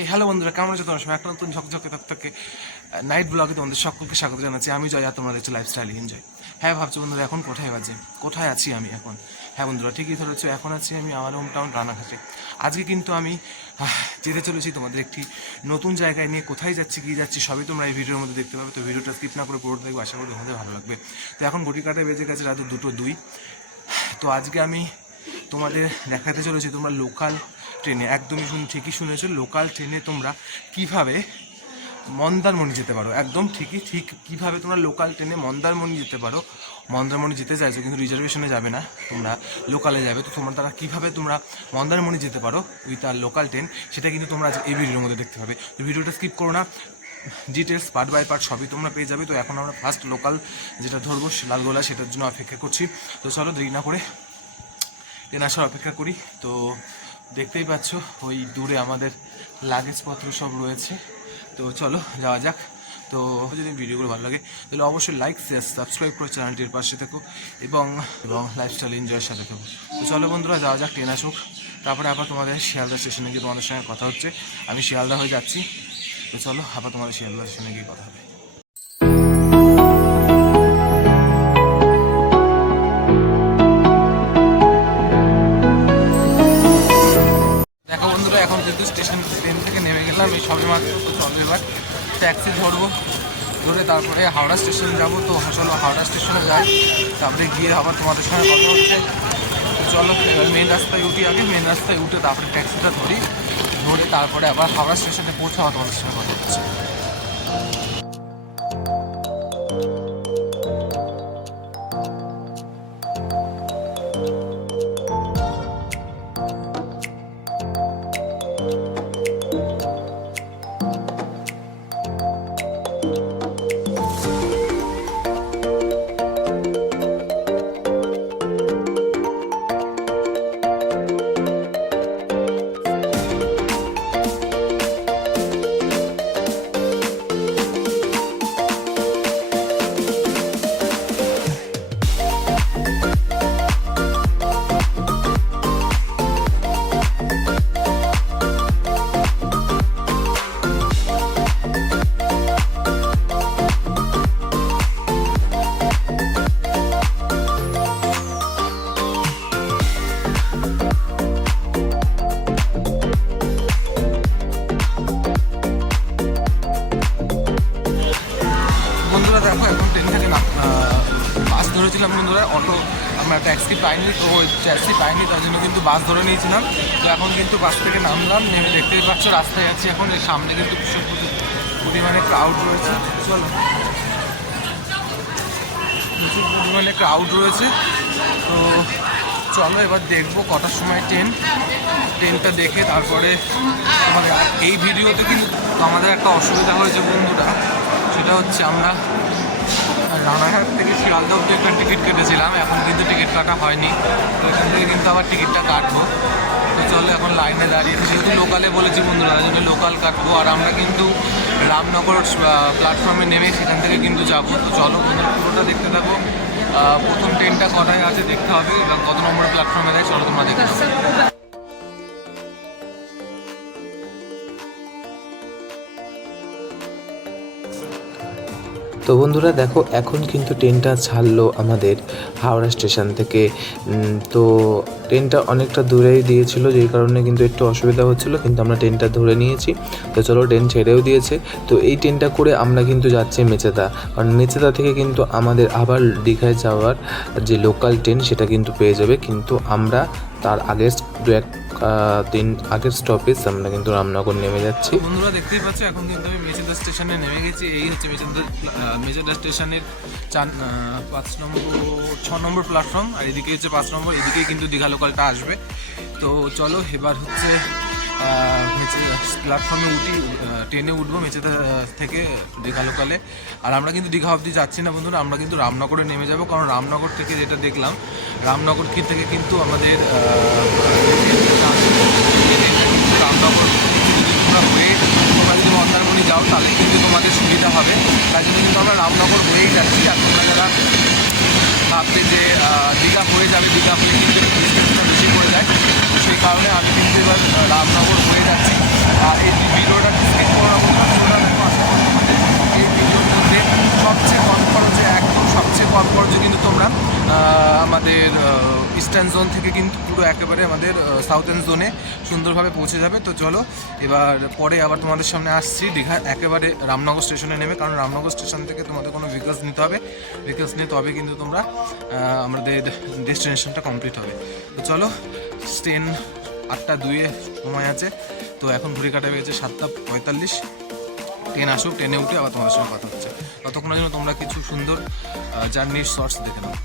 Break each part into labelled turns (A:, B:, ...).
A: এই হ্যালো বন্ধুরা, কেমন আছো তোমার? সবাই একটা নতুন ঝকঝকে তকতকে নাইট ব্লগে তোমাদের সকলকে স্বাগত জানাচ্ছি। আমি জয় আর তোমরা দেখছ লাইফস্টাইল এনজয় হ্যাঁ ভাবছ বন্ধুরা, এখন কোথায় বাজে? কোথায় আছি আমি এখন? হ্যাঁ বন্ধুরা, ঠিকই ধরেছো, এখন আছি আমি আমার হোম টাউন রানাঘাটে। আজকে কিন্তু আমি যেতে চলেছি তোমাদের একটি নতুন জায়গায় নিয়ে। কোথায় যাচ্ছি, কী যাচ্ছি, সবই তোমরা এই ভিডিওর মধ্যে দেখতে পাবে। তো ভিডিওটা স্কিপ না করে পুরোটা দেখবে, আশা করি তোমাদের ভালো লাগবে। তো এখন ঘটি কাটায় বেজে গেছে রাত দুটো দুই। তো আজকে আমি তোমাদের দেখাতে চলেছি তোমরা লোকাল ট্রেনে, একদমই শুন, ঠিকই শুনেছো লোকাল ট্রেনে তোমরা কীভাবে মন্দারমণি যেতে পারো? একদম ঠিকই, ঠিক কীভাবে তোমরা লোকাল ট্রেনে মন্দারমণি যেতে পারো? মন্দারমণি যেতে চাইছো কিন্তু রিজার্ভেশনে যাবে না, তোমরা লোকালে যাবে, তো তোমরা তারা কীভাবে তোমরা মন্দারমণি যেতে পারো উইথ আর লোকাল ট্রেন সেটা কিন্তু তোমরা আজ এই ভিডিওর মধ্যে দেখতে পাবে। তো ভিডিওটা স্কিপ করো না ডিটেলস পার্ট বাই পার্ট সবই তোমরা পেয়ে যাবে। তো এখন আমরা ফার্স্ট লোকাল যেটা ধরবো লালগোলা, সেটার জন্য অপেক্ষা করছি। তো চলো দেরি না করে ট্রেন আসার অপেক্ষা করি। তো দেখতেই পাচ্ছ, ওই দূরে আমাদের লাগেজপত্র সব রয়েছে। তো চলো, যাওয়া যাক। তো যদি ভিডিওগুলো ভালো লাগে, তাহলে অবশ্যই লাইক শেয়ার সাবস্ক্রাইব করে চ্যানেলটির পাশে থেকো এবং এবং লাইফস্টাইল এনজয়ের সাথে থাকো। তো চলো বন্ধুরা, যাওয়া যাক, ট্রেন আসুক। তারপরে আবার তোমাদের শিয়ালদা স্টেশনে গিয়ে তোমাদের সঙ্গে কথা হচ্ছে। আমি শিয়ালদা হয়ে যাচ্ছি। তো চলো, আবার তোমাদের শিয়ালদা স্টেশনে গিয়ে কথা হবে। তারপরে হাওড়া স্টেশন যাব, তো চলো হাওড়া স্টেশনে যাই। তারপরে গিয়ে আবার তোমাদের সঙ্গে কথা হচ্ছে। চলো মেন রাস্তায় উঠি আগে মেন রাস্তায় উঠে তারপরে ট্যাক্সিটা ধরি। ধরে তারপরে আবার হাওড়া স্টেশনে পৌঁছাও তোমাদের সঙ্গে কথা হচ্ছে। ধরেছিলাম বন্ধুরা অটো, আমরা ট্যাক্সি পাইনি তো ওই ট্যাক্সি পাইনি, তার জন্য কিন্তু বাস ধরে নিয়েছিলাম। তো এখন কিন্তু বাস থেকে নামলাম, নেমে দেখতেই পাচ্ছ রাস্তায় আছি এখন এই সামনে কিন্তু ভীষণ প্রচুর পরিমাণে ক্রাউড রয়েছে। চলো। প্রচুর পরিমাণে ক্রাউড রয়েছে। তো চলো এবার দেখব কটার সময় ট্রেন ট্রেনটা দেখে তারপরে আমাদের এই ভিডিওতে কিন্তু আমাদের একটা অসুবিধা হয়েছে বন্ধুরা, সেটা হচ্ছে আমরা রানাঘাট থেকে শিয়ালদা অব্দি একটা টিকিট কেটেছিলাম এখন কিন্তু টিকিট কাটা হয়নি। তো এখান থেকে কিন্তু আবার টিকিটটা কাটবো। তো চলো এখন লাইনে দাঁড়িয়ে যেহেতু লোকালে বলেছি বন্ধুরা জন্য লোকাল কাটবো। আর আমরা কিন্তু রামনগর প্ল্যাটফর্মে নেমে সেখান থেকে কিন্তু যাব। তো চলো বন্ধুরা পুরোটা দেখতে থাকো। আহ, প্রথম ট্রেনটা কটায় আছে দেখতে হবে এবং কত নম্বর প্ল্যাটফর্মে দেয় চলো তোমরা দেখতে
B: তো বন্ধুরা দেখো, এখন কিন্তু ট্রেনটা ছাড়লো আমাদের হাওড়া স্টেশন থেকে। তো ট্রেনটা অনেকটা দূরেই দিয়েছিল, যেই কারণে কিন্তু একটু অসুবিধা হচ্ছিল, কিন্তু আমরা ট্রেনটা ধরে নিয়েছি। তো চলো, ট্রেন ছেড়েও দিয়েছে। তো এই ট্রেনটা করে আমরা কিন্তু যাচ্ছি মেচেদা। কারণ মেচেদা থেকে কিন্তু আমাদের আবার দীঘায় যাওয়ার যে লোকাল ট্রেন সেটা কিন্তু পেয়ে যাবে। কিন্তু আমরা তার আগের দু এক দিন আগের স্টপেজ আমরা কিন্তু রামনগর নেমে যাচ্ছি।
A: বন্ধুরা দেখতেই পাচ্ছ, এখন কিন্তু আমি মেচেদা স্টেশনে নেমে গেছি। এই হচ্ছে মেচেদা মেচেদা স্টেশনের চার পাঁচ নম্বর, ছ নম্বর প্ল্যাটফর্ম আর এদিকে হচ্ছে পাঁচ নম্বর, এদিকেই কিন্তু দীঘা লোকালটা আসবে। তো চলো, এবার হচ্ছে প্ল্যাটফর্মে উঠি ট্রেনে উঠবো মেচেদা থেকে দীঘা লোকালে আর আমরা কিন্তু দীঘা অবধি যাচ্ছি না বন্ধুরা, আমরা কিন্তু রামনগরে নেমে যাব। কারণ রামনগর থেকে যেটা দেখলাম, রামনগর থেকে কিন্তু আমাদের রামনগর হয়ে তোমরা যদি মন্দারমণি যাও, তাহলে কিন্তু তোমাদের সুবিধা হবে। তাই জন্য কিন্তু আমরা রামনগর হয়েই যাচ্ছি। আর তোমরা যারা ভাবছে যে দীঘা হয়ে যাবে, দীঘা হয়ে কিন্তু ডিস্টেন্সটা বেশি পড়ে যায়। সেই কারণে আমি কিন্তু এবার রামনগর হয়ে যাচ্ছি। আর এই ভিডিওটা ডিসক্রিপ কোনো ইস্টার্ন জোন থেকে কিন্তু পুরো একেবারে আমাদের সাউথার্ন জোনে সুন্দরভাবে পৌঁছে যাবে। তো চলো, এবার পরে আবার তোমাদের সামনে আসছি। দীঘা একেবারে রামনগর স্টেশনে নেমে, কারণ রামনগর স্টেশন থেকে তোমাদের কোনো ভেহিকলস নিতে হবে। ভেহিকলস নিয়ে তবে কিন্তু তোমরা আমাদের ডেস্টিনেশনটা কমপ্লিট হবে। তো চলো ট্রেন আটটা দুয়ে সময় আছে। তো এখন ঘুরে কাটা গেছে সাতটা পঁয়তাল্লিশ। ট্রেন আসুক ট্রেনে উঠে আবার তোমার সঙ্গে কথা হচ্ছে। ততক্ষণের জন্য তোমরা কিছু সুন্দর জার্নির শর্টস দেখে নাও।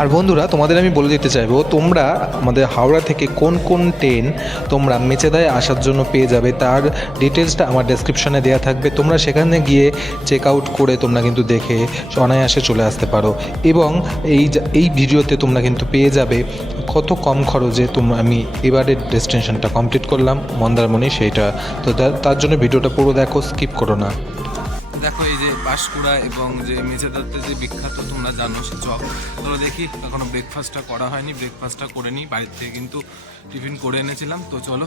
C: আর বন্ধুরা, তোমাদের আমি বলে দিতে চাইব, তোমরা আমাদের হাওড়া থেকে কোন কোন ট্রেন তোমরা মেচেদায় আসার জন্য পেয়ে যাবে, তার ডিটেলসটা আমার ডেসক্রিপশনে দেওয়া থাকবে। তোমরা সেখানে গিয়ে চেক আউট করে তোমরা কিন্তু দেখে অনায়াসে চলে আসতে পারো। এবং এই এই ভিডিওতে তোমরা কিন্তু পেয়ে যাবে কত কম খরচে তোমরা, আমি এবারের ডেস্টিনেশনটা কমপ্লিট করলাম, মন্দারমণি, সেইটা। তো তার জন্য ভিডিওটা পুরো দেখো স্কিপ করো না।
A: দেখো, এই যে বাঁশকুড়া এবং যে মেঝেদাতে যে বিখ্যাত তোমরা জানো সে চপ তো দেখি এখনও ব্রেকফাস্টটা করা হয়নি ব্রেকফাস্টটা করে নিই, বাড়ির থেকে কিন্তু টিফিন করে এনেছিলাম। তো চলো,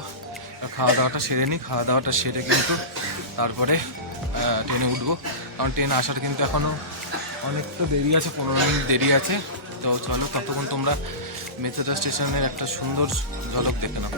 A: খাওয়া দাওয়াটা সেরে নিই, খাওয়া দাওয়াটা সেরে কিন্তু তারপরে ট্রেনে উঠবো। কারণ ট্রেন আসার কিন্তু এখনও অনেকটা দেরি আছে, পনেরো মিনিট দেরি আছে। তো চলো, ততক্ষণ তোমরা মেচেদা স্টেশনের একটা সুন্দর ঝলক দেখে নাও।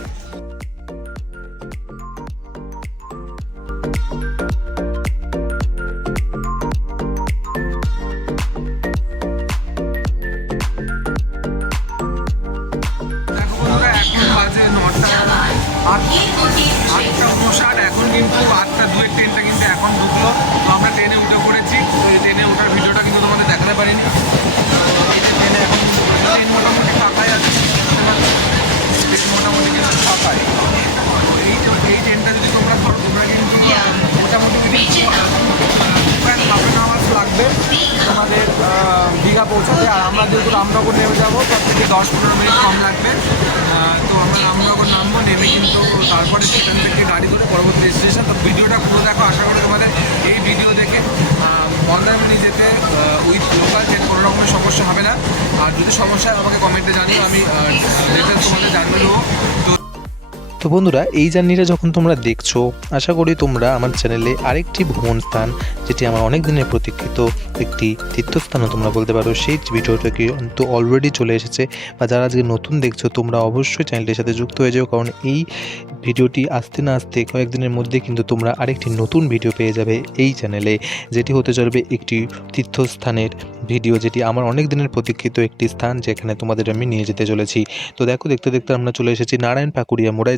A: সমস্যা হবে না। আর যদি সমস্যা আমাকে কমেন্টে জানিও, আমি ডিটেলস তোমাদের জানিয়ে দেবো। তো
C: তো বন্ধুরা, এই জার্নিটা যখন তোমরা দেখছ, আশা করি তোমরা আমার চ্যানেলে আরেকটি ভ্রমণ স্থান, যেটি আমার অনেক দিনের প্রতীক্ষিত একটি তীর্থস্থানও তোমরা বলতে পারো, সেই ভিডিওটা কিন্তু অলরেডি চলে এসেছে। বা যারা আজকে নতুন দেখছ, তোমরা অবশ্যই চ্যানেলটির সাথে যুক্ত হয়ে যাও, কারণ এই ভিডিওটি আসতে না আসতে কয়েকদিনের মধ্যে কিন্তু তোমরা আরেকটি নতুন ভিডিও পেয়ে যাবে এই চ্যানেলে, যেটি হতে চলবে একটি তীর্থস্থানের ভিডিও, যেটি আমার অনেক দিনের প্রতীক্ষিত একটি স্থান, যেখানে তোমাদের আমি নিয়ে যেতে চলেছি। তো দেখো, দেখতে দেখতে আমরা চলে এসেছি নারায়ণ পাকুড়িয়া মোড়াই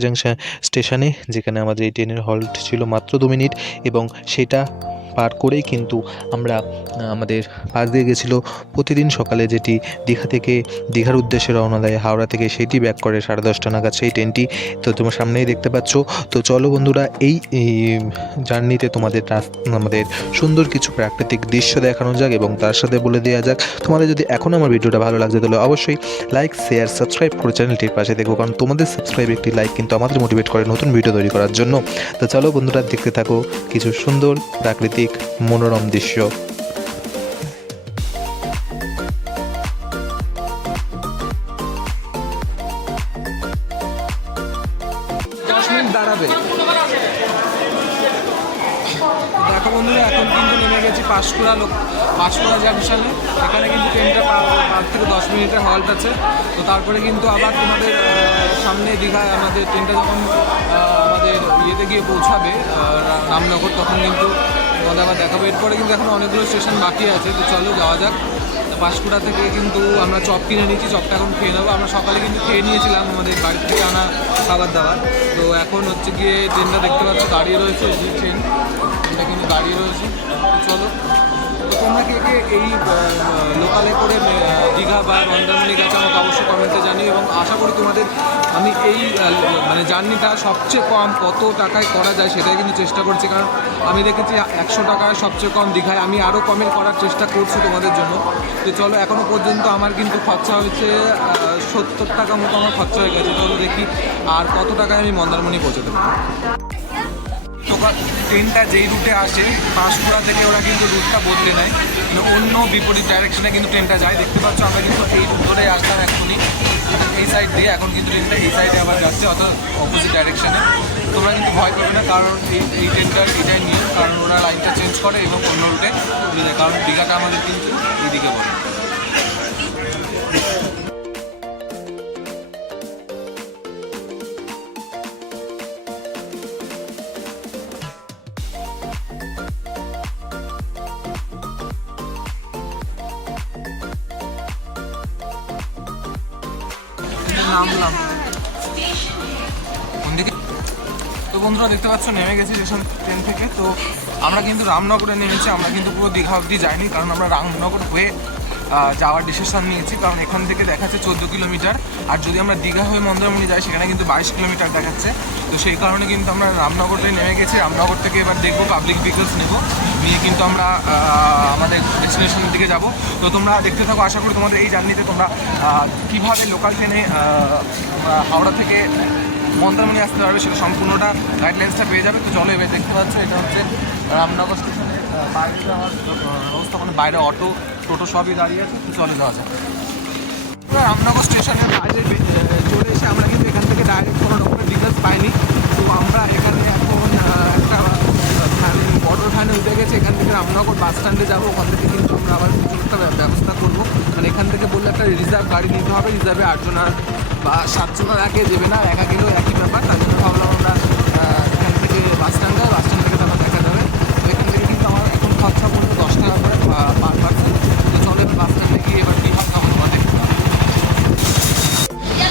C: স্টেশনে যেখানে আমাদের এই ট্রেনের হল্ট ছিল মাত্র দু মিনিট এবং সেটা পার করেই কিন্তু আমরা আমাদের পাশ দিয়ে গেছিল। প্রতিদিন সকালে যেটি দীঘা থেকে, দীঘার উদ্দেশ্যে রওনা দেয়, হাওড়া থেকে সেটি ব্যাক করে সাড়ে দশটা নাগাদ সেই ট্রেনটি। তো তোমার সামনেই দেখতে পাচ্ছ। তো চলো বন্ধুরা, এই জার্নিতে তোমাদের আমাদের সুন্দর কিছু প্রাকৃতিক দৃশ্য দেখানো যাক এবং তার সাথে বলে দেওয়া যাক। তোমাদের যদি এখন আমার ভিডিওটা ভালো লাগছে, তাহলে অবশ্যই লাইক শেয়ার সাবস্ক্রাইব করে চ্যানেলটির পাশে দেখো কারণ তোমাদের সাবস্ক্রাইব একটি লাইক কিন্তু আমাদের মোটিভেট করে নতুন ভিডিও তৈরি করার জন্য। তো চলো বন্ধুরা, দেখতে থাকো কিছু সুন্দর প্রাকৃতিক মনোরম দৃশ্য।
A: দাঁড়াবে। দেখো বন্ধুরা, এখন কিন্তু নেমে গেছি পাঁশকুড়া লোক পাঁশকুড়া জাংশনে এখানে কিন্তু ট্রেনটা পাঁচ থেকে দশ মিনিটের হল্ট আছে। তো তারপরে কিন্তু আবার তোমাদের সামনে দীঘায় আমাদের ট্রেনটা যখন আমাদের ইয়েতে গিয়ে পৌঁছাবে রামনগর, তখন কিন্তু তোমাদের আবার দেখাবো। এরপরে কিন্তু এখন অনেকগুলো স্টেশন বাকি আছে, তো চলো যাওয়া যাক। পাঁশকুড়া থেকে কিন্তু আমরা চপ কিনে নিয়েছি, চপটা এখন খেয়ে নেব। আমরা সকালে কিন্তু খেয়ে নিয়েছিলাম আমাদের বাড়ি থেকে আনা খাবার দাবার। তো এখন হচ্ছে গিয়ে ট্রেনটা দেখতে পাচ্ছ, দাঁড়িয়ে রয়েছে ট্রেন এটা কিন্তু দাঁড়িয়ে রয়েছে। চলো। তোমরা কে কে এই লোকালে করে দীঘা বা মন্দারমণি গেছে আমাকে অবশ্যই কমেন্টে জানিও এবং আশা করি তোমাদের আমি এই মানে জার্নিটা সবচেয়ে কম কত টাকায় করা যায় সেটাই কিন্তু চেষ্টা করছি। কারণ আমি দেখেছি একশো টাকায় সবচেয়ে কম দীঘায় আমি আরও কমে করার চেষ্টা করছি তোমাদের জন্য। তো চলো এখনও পর্যন্ত আমার কিন্তু খরচা হয়েছে সত্তর টাকা মতো আমার খরচা হয়ে গেছে। চলো দেখি আর কত টাকায় আমি মন্দারমণি পৌঁছাতে পারি। সকাল ট্রেনটা যেই রুটে আসে, পাঁশকুড়া থেকে ওরা কিন্তু রুটটা বদলে নেয়। অন্য বিপরীত ডাইরেকশনে কিন্তু ট্রেনটা যায়। দেখতে পাচ্ছ আমরা কিন্তু এই রুট ধরে আসলাম এখনই এই সাইড দিয়ে এখন কিন্তু ট্রেনটা এই সাইডে আবার যাচ্ছে, অর্থাৎ অপোজিট ডাইরেকশনে তোমরা কিন্তু ভয় করবে না, কারণ এই এই ট্রেনটার এটাই নিয়ম, কারণ ওরা লাইনটা চেঞ্জ করে এবং অন্য রুটে কারণ দীঘাটা আমাদের কিন্তু এইদিকে বলে। বন্ধুরা দেখতে পাচ্ছ, নেমে গেছি স্টেশন ট্রেন থেকে। তো আমরা কিন্তু রামনগরে নেমেছি, আমরা কিন্তু পুরো দীঘা অবধি যাইনি, কারণ আমরা রামনগর হয়ে যাওয়ার ডিসিশন নিয়েছি। কারণ এখান থেকে দেখাচ্ছে চোদ্দ কিলোমিটার। আর যদি আমরা দীঘা হয়ে মন্দারমণি যাই, সেখানে কিন্তু বাইশ কিলোমিটার দেখাচ্ছে। তো সেই কারণে কিন্তু আমরা রামনগরে নেমে গেছি। রামনগর থেকে এবার দেখব পাবলিক ভেহিকলস নেব। নিয়ে কিন্তু আমরা আমাদের ডেস্টিনেশনের দিকে যাব। তো তোমরা দেখতে থাকো, আশা করি তোমাদের এই জার্নিতে তোমরা কীভাবে লোকাল ট্রেনে হাওড়া থেকে মন্দারমণি আসতে পারবে সেটা সম্পূর্ণটা গাইডলাইন্সটা পেয়ে যাবে। তো চলো এবার দেখতে পাচ্ছ এটা হচ্ছে রামনগর স্টেশনের আহ, বাইরে যাওয়ার অবস্থা মানে বাইরে অটো টোটো সবই দাঁড়িয়ে আছে তো চলে যাওয়া যায় রামনগর স্টেশনের বাইরে চলে এসে আমরা কিন্তু এখান থেকে ডাইরেক্ট কোনো রকমের ডিটেলস পাইনি। তো আমরা এখানে এখন একটা অটো ভ্যানে উঠে গেছে। এখান থেকে রামনগর বাস স্ট্যান্ডে যাব। ওখান থেকে কিন্তু আমরা আবার একটা ব্যবস্থা করব। মানে এখান থেকে বললে একটা রিজার্ভ গাড়ি নিতে হবে। রিজার্ভে আটজন আর বা সাতজনের আগে যাবে না একা গেলেও একই ব্যাপার। তার জন্য ভাবলাম আমরা এখান থেকে বাস স্ট্যান্ড বাস স্ট্যান্ড থেকে তারপর দেখা যাবে। তো এখান থেকে কিন্তু আমার এখন খরচা পড়বে দশ টাকা করে পার পার্সন তো চলো এবার বাস স্ট্যান্ডে গিয়ে এবার কী হয়, তখন আমরা দেখতে পাবো।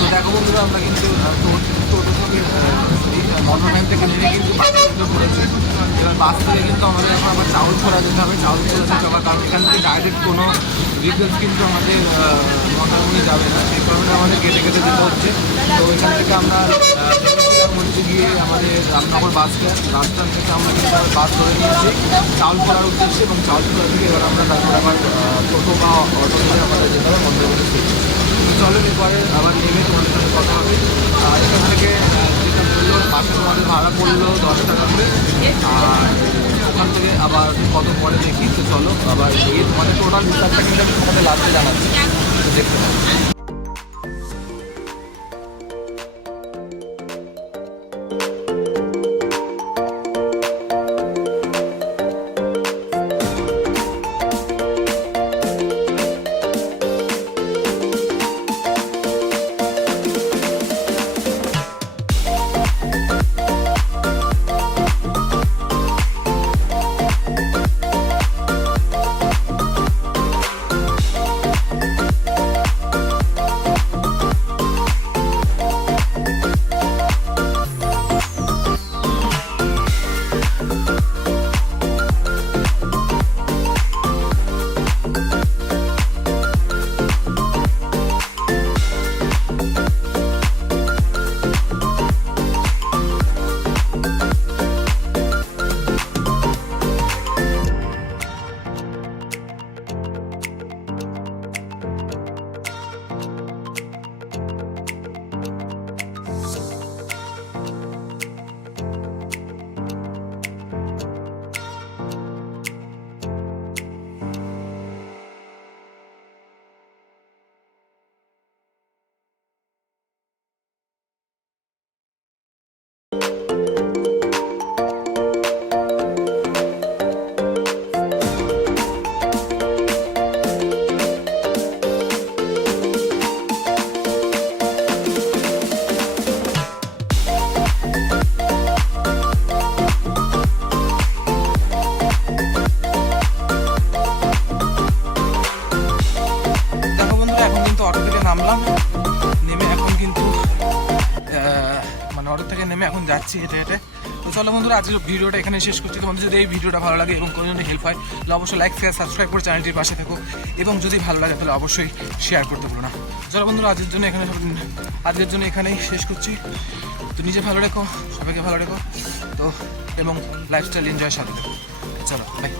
A: তো দেখো বন্ধুরা, আমরা কিন্তু টোটো থেকে থেকে নেমে কিন্তু উঠে এবার বাস থেকে কিন্তু আমাদের এখন আবার চাউল ছড়া যেতে হবে। চাউল ছড়া যেতে হবে কারণ এখান থেকে ডাইরেক্ট কোনো ডিটেলস কিন্তু আমাদের মন্দারমণি যাবে না। সেই কারণে আমাদের কেটে কেটে যেতে হচ্ছে। তো এখান থেকে আমরা হচ্ছে গিয়ে আমাদের রামনগর বাস বাস থেকে আমরা কিন্তু বাস ধরে নিয়েছি। চাউল খোলার উদ্দেশ্যে এবং চাউল খোলা থেকে এবার আমরা তারপর আবার টোটো বা অটো করে আমাদের যেতে হবে মন্দারমণি তো চলো, এরপরে আবার নেমে তোমাদের সাথে কথা হবে। আর এখান থেকে যেটা বলল, বাসে তোমাদের ভাড়া পড়ল দশ টাকা করে। আর ওখান থেকে আবার কত পরে দেখি, তো চলো আবার গিয়ে তোমাদের টোটাল হিসাবটা কিন্তু তোমাদের লাস্টে জানাচ্ছি। দেখতে পাবো অটো থেকে নেমে এখন যাচ্ছি হেঁটে হেঁটে। তো চলো বন্ধুরা, আজকের ভিডিওটা এখানে শেষ করছি। তোমাদের যদি এই ভিডিওটা ভালো লাগে এবং কোনো জন্য হেল্প হয়, তাহলে অবশ্যই লাইক শেয়ার সাবস্ক্রাইব করে চ্যানেলটির পাশে থেকো। এবং যদি ভালো লাগে, তাহলে অবশ্যই শেয়ার করতে ভুলো না। চলো বন্ধুরা, আজকের জন্য এখানে আজকের জন্য এখানেই শেষ করছি। তো নিজে ভালো রেখো, সবাইকে ভালো রেখো। তো এবং লাইফস্টাইল এনজয় সাথে চলো বাই